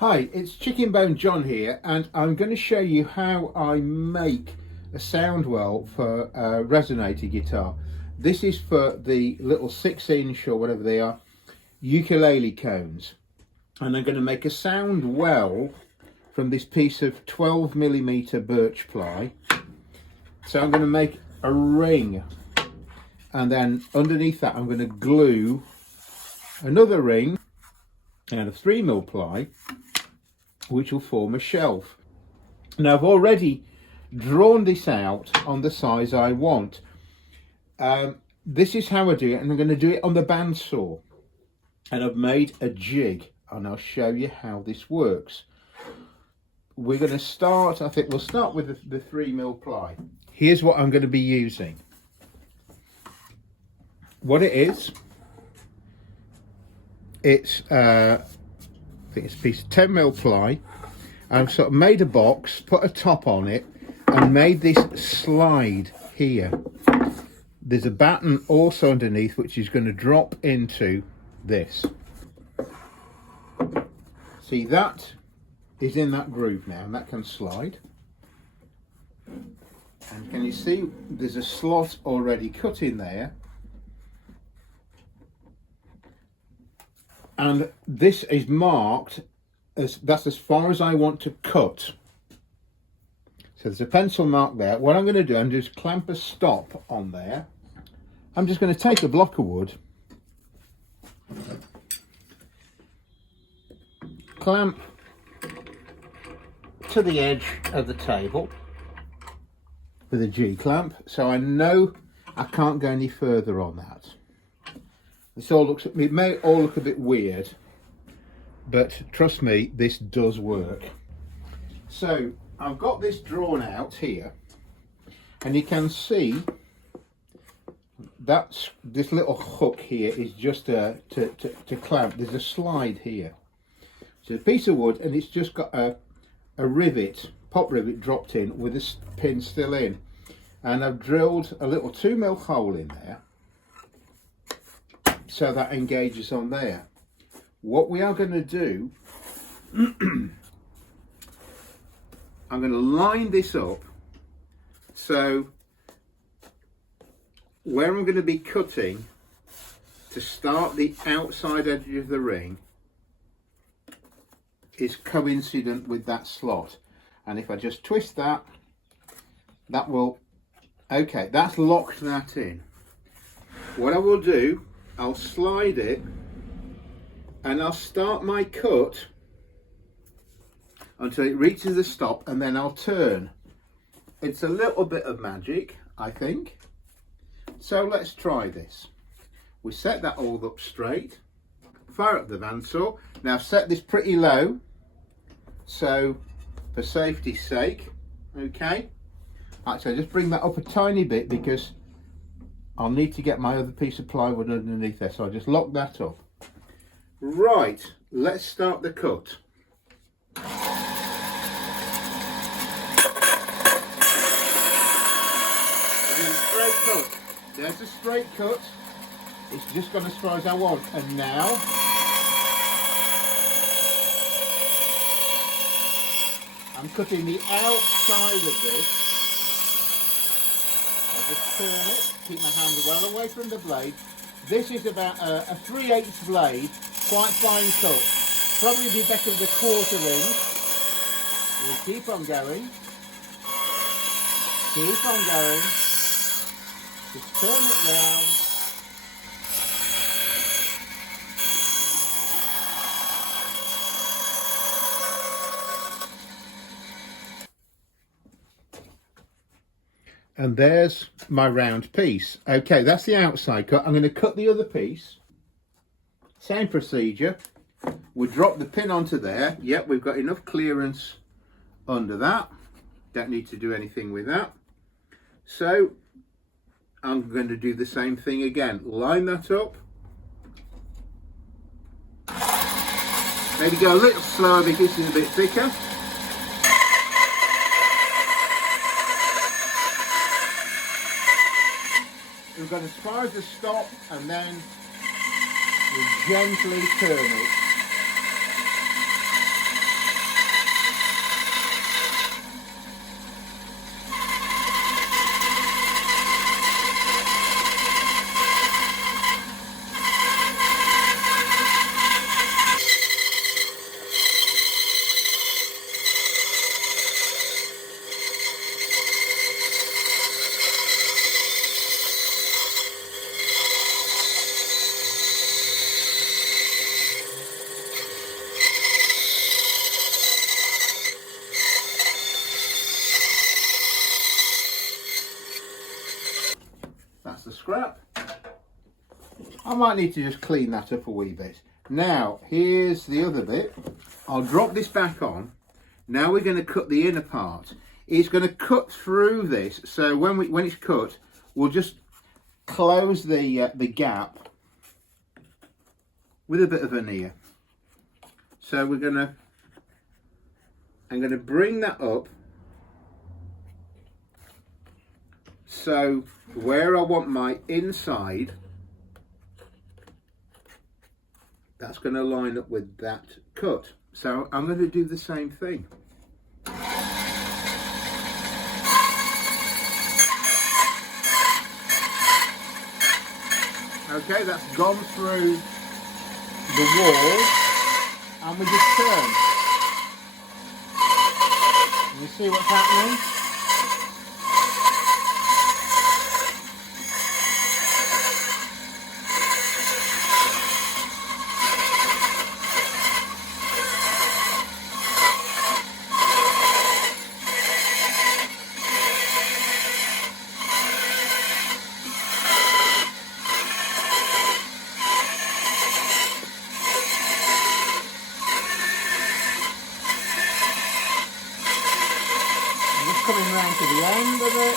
Hi, it's Chicken Bone John here, and I'm going to show you how I make a soundwell for a resonator guitar. This is for the little 6-inch or whatever they are ukulele cones, and I'm going to make a soundwell from this piece of 12mm birch ply. So I'm going to make a ring, and then underneath that I'm going to glue another ring out of 3mm ply, which will form a shelf. Now I've already drawn this out on the size I want. This is how I do it, and I'm going to do it on the bandsaw. And I've made a jig, and I'll show you how this works. We're going to start, I think we'll start with the 3mm ply. Here's what I'm going to be using. What it is, it's I think it's a piece of 10mm ply. I've sort of made a box, put a top on it, and made this slide here. There's a batten also underneath which is going to drop into this. See, that is in that groove now, and that can slide. And can you see there's a slot already cut in there? And this is marked as that's as far as I want to cut. So there's a pencil mark there. What I'm going to do, I'm just clamp a stop on there. I'm just going to take a block of wood, clamp to the edge of the table with a G-clamp, so I know I can't go any further on that. This all looks, it may all look a bit weird, but trust me, this does work. So I've got this drawn out here, and you can see that this little hook here is just to clamp. There's a slide here. So a piece of wood, and it's just got a rivet, pop rivet dropped in with a pin still in. And I've drilled a little 2mm hole in there, so that engages on there. What we are going to do, I'm going to line this up, so where I'm going to be cutting to start the outside edge of the ring is coincident with that slot. And if I just twist that, that will, okay, that's locked that in. What I will do, I'll slide it, and I'll start my cut until it reaches the stop, and then I'll turn. It's a little bit of magic, I think. So let's try this. We set that all up straight, fire up the bandsaw. Now set this pretty low, so for safety's sake, okay. Actually, just bring that up a tiny bit because I'll need to get my other piece of plywood underneath there, so I'll just lock that up. Right, let's start the cut. Straight cut. There's a straight cut. It's just gone as far as I want. And now I'm cutting the outside of this. I'll just turn it, keep my hand well away from the blade. This is about a 3/8 blade, quite fine cut. Probably be better with a 1/4 inch. We'll keep on going. Keep on going. Just turn it round. And there's my round piece. Okay, that's the outside cut. I'm going to cut the other piece. Same procedure. We drop the pin onto there. Yep, we've got enough clearance under that. Don't need to do anything with that. So I'm going to do the same thing again. Line that up. Maybe go a little slower because it's a bit thicker. We've got as far as the stop, and then we gently turn it. I might need to just clean that up a wee bit. Now, here's the other bit. I'll drop this back on. Now we're going to cut the inner part. It's going to cut through this, so when it's cut, we'll just close the gap with a bit of veneer. So I'm going to bring that up. So where I want my inside, that's going to line up with that cut. So I'm going to do the same thing. Okay, that's gone through the wall, and we just turn. You see what's happening? Coming round to the end of it.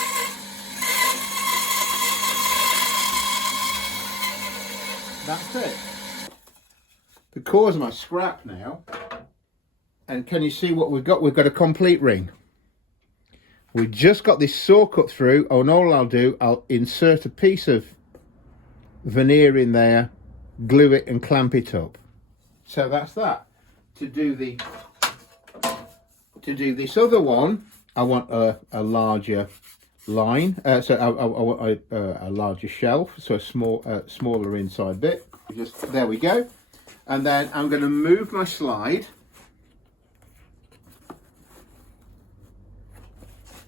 That's it. The core's my scrap now. And can you see what we've got? We've got a complete ring. We've just got this saw cut through. Oh, and all I'll do, I'll insert a piece of veneer in there, glue it and clamp it up. So that's that. To do this other one, I want a larger line, so I want a larger shelf, so a smaller inside bit. Just there we go. And then I'm going to move my slide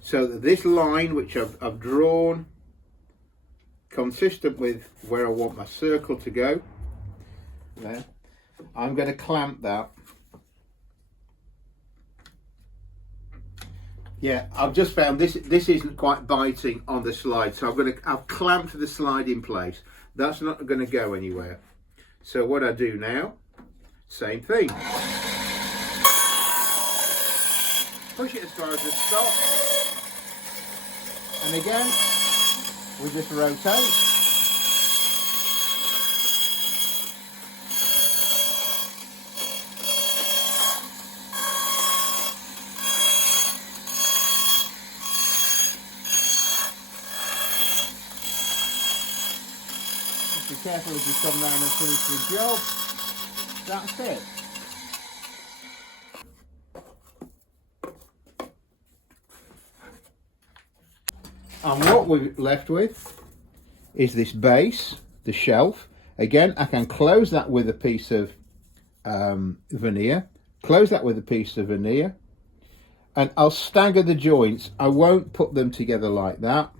so that this line, which I've drawn, consistent with where I want my circle to go, there, I'm going to clamp that. Yeah, I've just found this isn't quite biting on the slide, so I've clamped the slide in place. That's not going to go anywhere. So what I do now, same thing. Push it as far as it stops. And again, we just rotate. Be careful as you come down and finish the job. That's it. And what we're left with is this base, the shelf. Again, I can close that with a piece of veneer. Close that with a piece of veneer. And I'll stagger the joints. I won't put them together like that.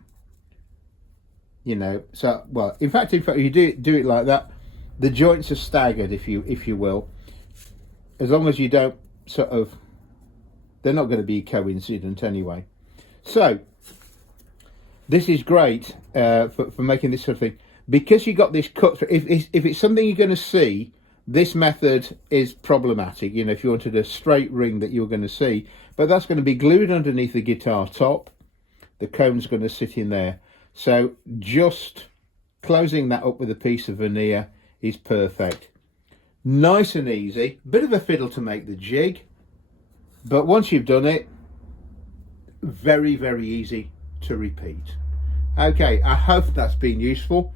You know, so, well, in fact, if you do it like that, the joints are staggered, if you will, as long as you don't sort of, they're not going to be coincident anyway. So this is great for making this sort of thing, because you got this cut through. If it's something you're going to see, this method is problematic. You know, if you wanted a straight ring that you're going to see, but that's going to be glued underneath the guitar top. The cone's going to sit in there. So just closing that up with a piece of veneer is perfect. Nice and easy. Bit of a fiddle to make the jig, but once you've done it, very, very easy to repeat. Okay, I hope that's been useful.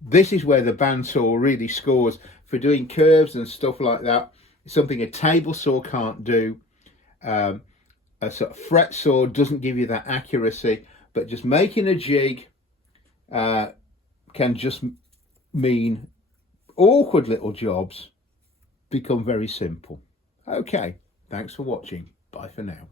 This is where the bandsaw really scores for doing curves and stuff like that. It's something a table saw can't do. A sort of fret saw doesn't give you that accuracy. But just making a jig can just mean awkward little jobs become very simple. Okay, thanks for watching. Bye for now.